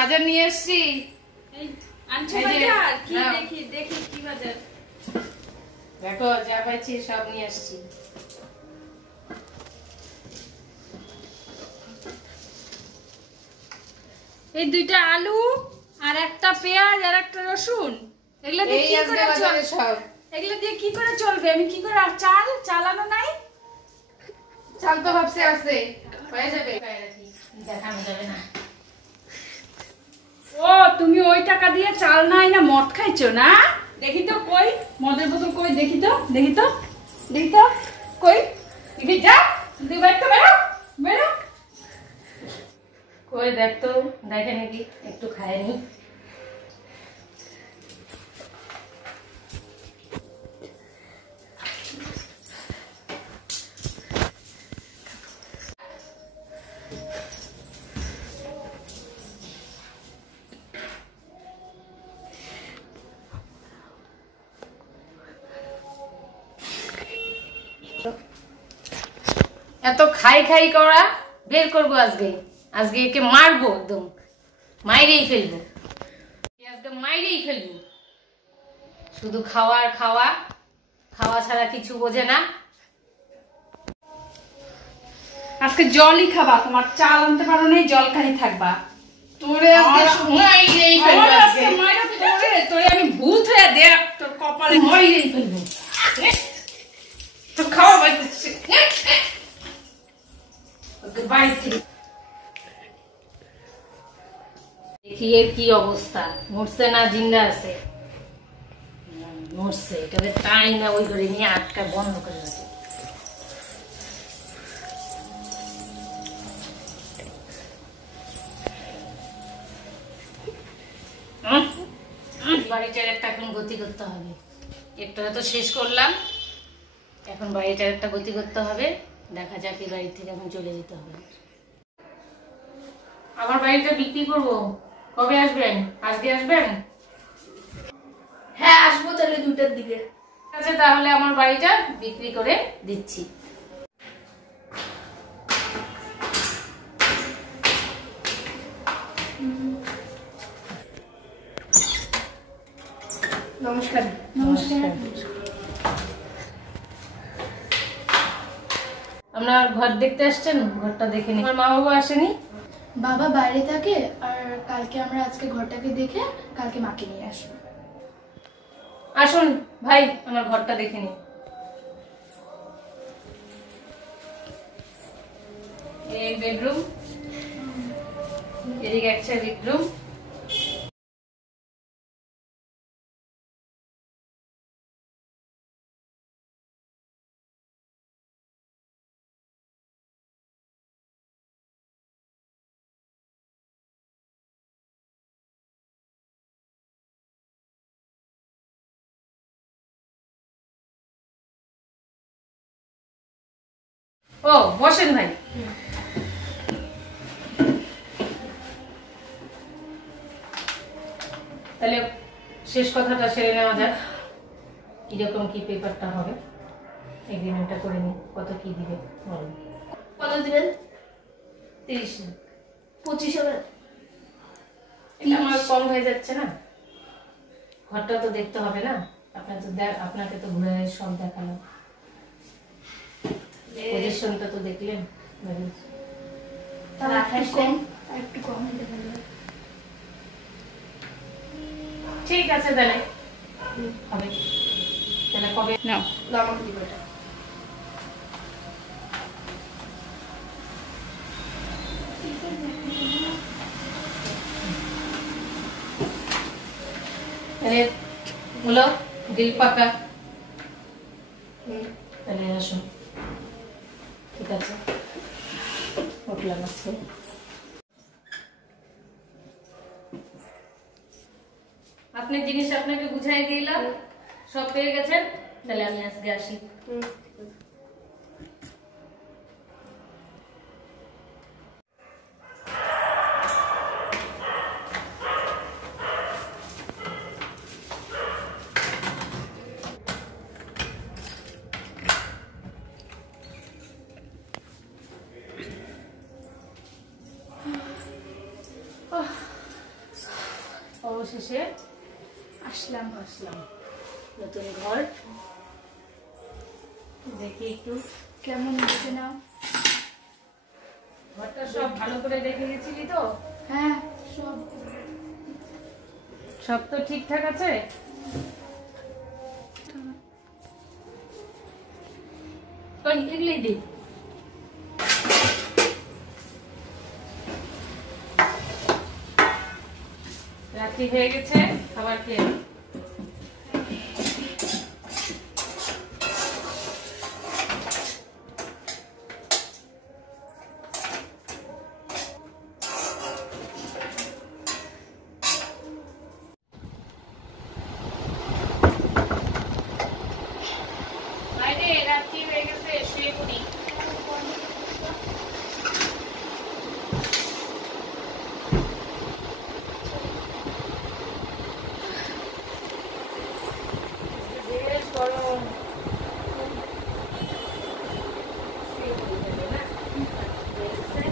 বাজার নিয়ে এসেছি। দেখি কি বাজার। দেখো যা পাইছি সব নিয়ে এসেছি। এই দুইটা আলু আর একটা পেঁয়াজ আর একটা রসুন, এগুলো দিয়ে কি করে চলবে? সব এগুলো দিয়ে কি করে চলবে? আমি কি করে? আর চাল চালানো নাই? চাল তো ভাবছে আছে, হয়ে যাবে। দেখানো যাবে না। ও তুমি ওই টাকা দিয়ে চাল নাই না মদ খাইছো না? দেখি তো কই মদের বোতল, কই দেখি তো, দেখি তো, দেখি তো কই, দেখি যা দিবা একটু, বেরো বেরো। কই দেখ তো, দেখে নাকি একটু খায়নি। এত খাই খাই করা বের করবো আজকে। আজকে একে মারবো, একদম মাইরেই ফেলবো, আজকে মাইরেই ফেলবো। শুধু খাওয়া আর খাওয়া, খাওয়া ছাড়া কিছু বোঝে না। আজকে জলই খাবা, তোমার চাল আনতে পারো নাই, জল খাই থাকবা। তোরে আজকে মাইরেই ফেলবো, আজকে মাইরা তোরে, তোরে আমি ভূত হয়ে দেখ তোর কপালে মাইরেই ফেলবো। তো খাওয়া বাই করছে দেখি এর কি অবস্থা, মরছে না জিন্দা আছে? মরছে, এটাকে টাই না ওই করে নিয়ে আটকা বন্ধ করে রাখে। বাড়িটার একটা এখন গতি করতে হবে। একটা তো শেষ করলাম, এখন বাড়িটার একটা গতি করতে হবে। দেখা যাক এই বাড়ি থেকে এখন চলে যেতে হবে। আমার বাড়িটা বিক্রি করব, কবে আসবেন? আজকে আসবেন? হ্যাঁ আসবো তাহলে 2টার দিকে। আচ্ছা তাহলে আমার বাড়িটা বিক্রি করে দিচ্ছি। নমস্কার। নমস্কার। আপনার ঘর দেখতে আসছেন? ঘরটা দেখে নিন। আমার মা বাবা আসেনি? বাবা বাইরে থাকে, আর কালকে আমরা আজকে ঘরটাকে দেখে কালকে মাকে নিয়ে আসবো। আসুন ভাই, আমার ঘরটা দেখে নিন। এই বেডরুম, এদিকে একটা বেডরুম। ও বসেন ভাই। তাহলে শেষ কথাটা সেরে নেওয়া যাক। কিরকম কি পেপারটা হবে, এগ্রিমেন্টটা করে নিন। কত কি দিবে বলুন। কত দিবেন? 30 লাখ। 25,000। এটা আমার কম হয়ে যাচ্ছে না? ঘরটা তো দেখতে হবে না? আপনাকে তো ঘুরে সব দেখানো, পজিশনটা তো দেখলেন। তাহলে 28 কম, একটু কম হলে ভালো হয়। ঠিক আছে তাহলে হবে। তাহলে কবে নাও আমাকে দিবে এটা। তাহলে বলো ডিল পাকা? তাহলে আসুন। ঠিক আছে, উঠলাম আজকে। আপনার জিনিস আপনাকে বুঝাই দিলাম, সব পেয়ে গেছেন। তাহলে আমি আজকে আসি। অবশেষে আসলাম। নতুন ঘর দেখি একটু কেমন দেখে নাও। ঘরটা সব ভালো করে দেখে গেছিলি তো? হ্যাঁ সব তো ঠিকঠাক আছে? ওই এগুলোই দিই। রাত্রি হয়ে গেছে, খাবার খেয়ে নাও। বাইরে রাত্রি হয়ে গেছে, শুয়ে পড়ি। বেশ গরম। শুয়ে পড়ি তাহলে, না? হয়ে গেছে।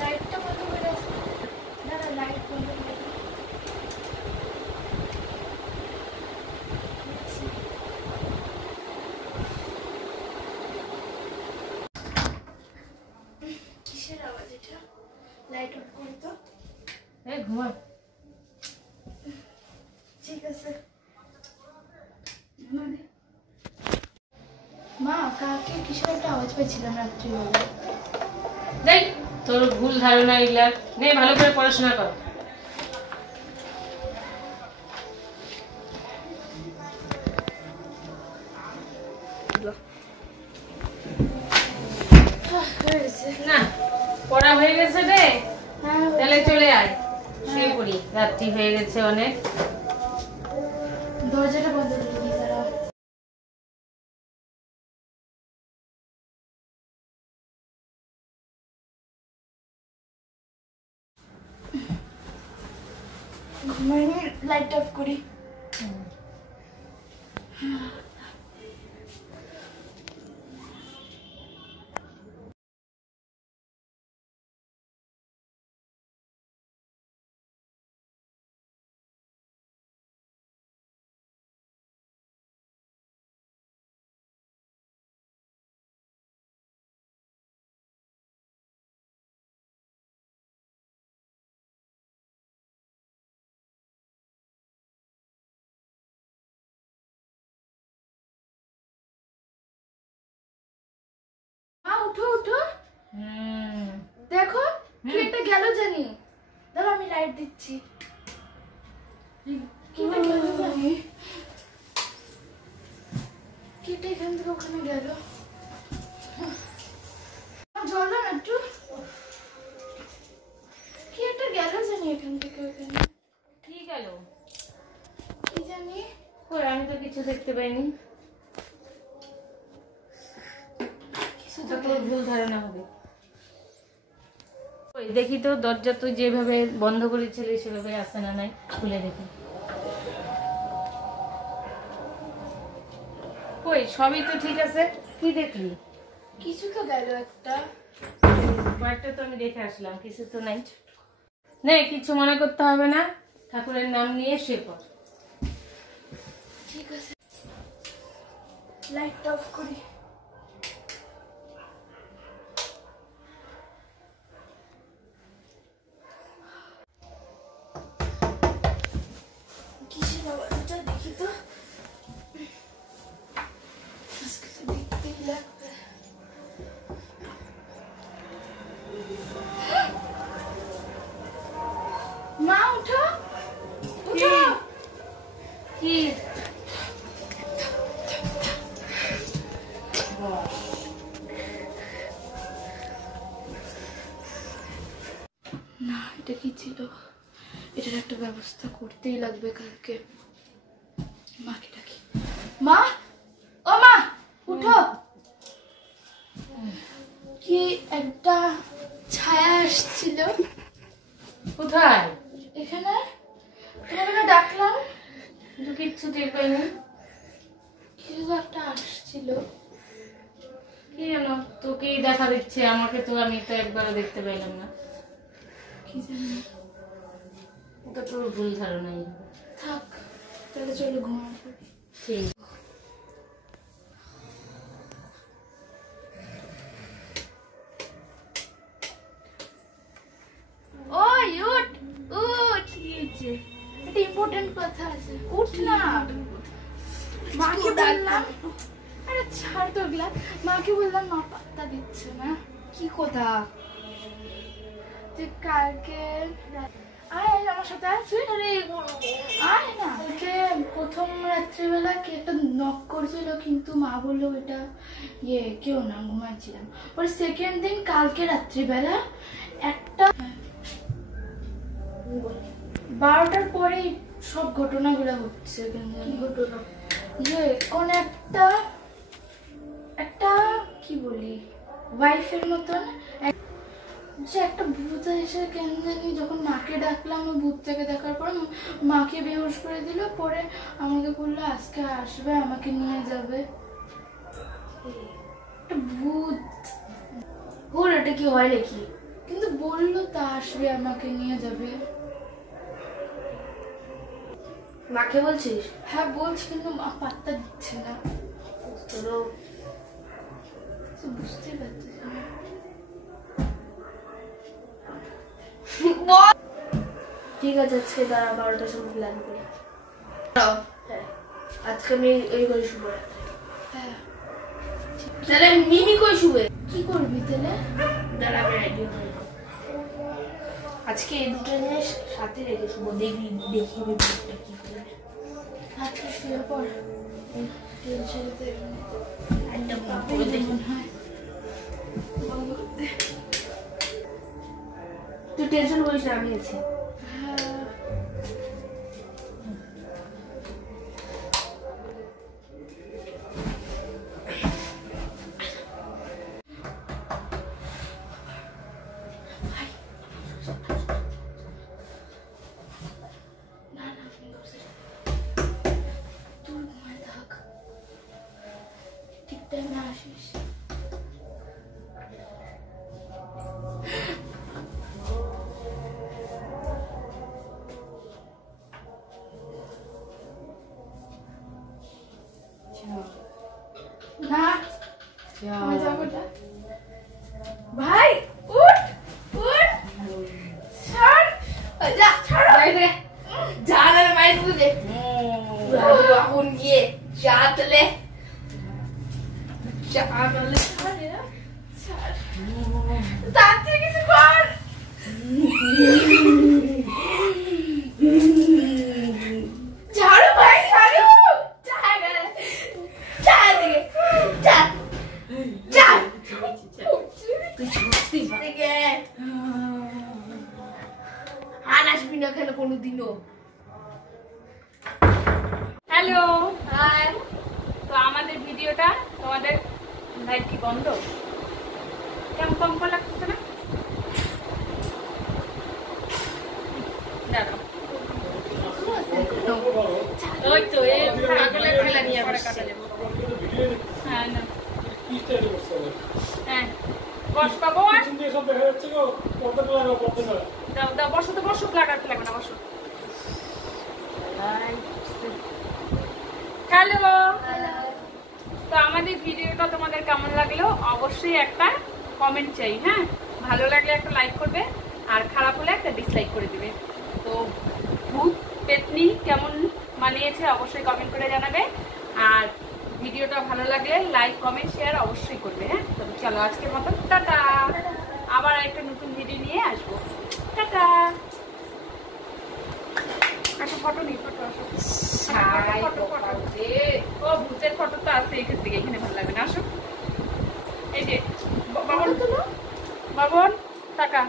লাইটটা বন্ধ করে আসো। না লাইট বন্ধ করে দাও। কিসের আওয়াজ এটা? লাইট অফ করে তো। এই ঘুমা। ঠিক আছে। মা কাকে কিসের একটা আওয়াজ পেয়েছিলাম রাত্রিবেলা। দেখ তোর ভুল ধারণা এগুলা নে, ভালো করে পড়াশোনা কর। না পড়া হয়ে গেছে রে, হ্যাঁ তাহলে চলে আয়, শুয়ে পড়ি। রাত্রি হয়ে গেছে অনেক। দরজাটা বন্ধ করে দিই দাঁড়াও। ঘুমাইনি, লাইট অফ করি। মা উঠো উঠো, দেখো কি একটা গেল জানি। দাঁড়াও আমি লাইট দিচ্ছি। কি একটা গেল জানি, কি একটা এখান থেকে ওখানে গেল। জল দাও না একটু। কি একটা গেল জানি এখান থেকে ওখানে। কি গেল কি জানি। কই, আমি তো কিছু দেখতে পাইনি। কিছু এটা তোর ভুল ধারণা হবে। ওই দেখি তো দরজা তুই যেভাবে বন্ধ করেছিলি সেভাবে আছে না নাই, খুলে দেখি। কই সবই তো ঠিক আছে, কি দেখলি? কিছু তো গেল একটা। কয়েকটা তো আমি দেখে আসলাম, কিছু তো নাই। নে, কিছু মনে করতে হবে না, ঠাকুরের নাম নিয়ে শুয়ে পড়। ঠিক আছে, লাইটটা অফ করি। কিসের আওয়াজটা দেখি তো। আজকে তো দেখতেই লাগবে। মা উঠো উঠো। কি না এটা কি ছিল, এটার একটা ব্যবস্থা করতেই লাগবে কালকে। মাকে ডাকি। মা, ও মা উঠো। কি একটা ছায়া আসছিল কোথায়? এখানে, তোমাকে না ডাকলাম, কিন্তু কিচ্ছু টের পাইনি। কিছু তো একটা আসছিল। কি জানো তোকেই দেখা দিচ্ছে, আমাকে তো আমি তো একবারও দেখতে পাইলাম না। কি জানি, ওটা তোর ভুল ধারণাই। থাক তাহলে চলো ঘুমানো পড়ি। ঠিক। ওই উঠ উঠ, কি হয়েছে? একটা ইম্পর্টেন্ট কথা আছে, উঠ না। মাকে বললাম, আরে ছাড় তো ওগুলা, মাকে বললাম, মা পাত্তা দিচ্ছে না। কি কথা? যে কালকে আয় আমার সাথে আয়, তুই আয় না। কালকে প্রথম রাত্রিবেলা কে একটা নক করেছিল, কিন্তু মা বললো এটা কেউ না, ঘুমাচ্ছিলাম। পরে সেকেন্ড দিন কালকে রাত্রিবেলা একটা 12টার পরে সব ঘটনাগুলো হচ্ছে। কি ঘটনা? কোন একটা কি বলি ওয়াইফের মতন যে একটা ভূত এসে কেন জানি, যখন মাকে ডাকলাম ভূতটাকে দেখার পর মাকে বেহুশ করে দিল। পরে আমাকে বললো আজকে আসবে, আমাকে নিয়ে যাবে। একটা ভূত। ওর এটা কি হয় নাকি? কিন্তু বললো তা আসবে, আমাকে নিয়ে যাবে। মাকে বলছিস? হ্যাঁ বলছি, কিন্তু মা পাত্তা দিচ্ছে না। বুঝতে পারছি না। ঠিক আছে, আজকে দাঁড়া 12টার সময় প্ল্যান করি। হ্যাঁ, আজকে আমি এই করে শুবো। হ্যাঁ তাহলে মিমি কই শুবে? কি করবি তাহলে? দাঁড়া আমি রেডি হয়ে যাবো। আজকে এই দুটো জিনিস সাথে রেখে শুবো, দেখবি দেখি আমি ভূতটা কি করে। আচ্ছা শুয়ে পড়। টেনশনতে একটা করে দেখি। তুই টেনশন করিস না, আমি আছি। ঠিক টাইমে আসিস। না আমি যাবো না। ভাই উঠ উঠ, ছাড় যা, ছাড়ো জানার মাইর বুঝে এখন গিয়ে চা তোলে, চা তোলে। তাড়াতাড়ি কিছু কর। ঝাড়ু ভাই ঝাড়ু, চা গেলে চা দিকে চা চা তুই সত্যি থেকে আর আসবি না কেন কোনোদিনও। Hello, hi. তো আমাদের ভিডিওটা তোমাদের লাইট কি বন্ধ? কেমন কম লাগছে না? দাঁড়াও, ওই তো এই পাগলের খেলা নিয়ে পরে কাটা যাবে। হ্যাঁ না, হ্যাঁ বস পাবো। দাও দাও, বসো তো, বসো, লাগাতে লাগবে না, বসো। হ্যালো, তো আমাদের ভিডিওটা তোমাদের কেমন লাগলো অবশ্যই একটা কমেন্ট চাই। হ্যাঁ, ভালো লাগলে একটা লাইক করবে, আর খারাপ হলে একটা ডিসলাইক করে দিবে। তো ভূত পেতনি কেমন মানিয়েছে অবশ্যই কমেন্ট করে জানাবে, আর ভিডিওটা ভালো লাগলে লাইক কমেন্ট শেয়ার অবশ্যই করবে। হ্যাঁ, তো চলো আজকের মতন টাটা, আবার একটা নতুন ভিডিও নিয়ে আসবো। টাটা। আসো, ফটো নিই, ফটো আসো। ও ভূতের ফটো তো আছে এখান থেকে, এখানে ভালো লাগবে না। আসো, এই যে বাবন, বাবন টাকা।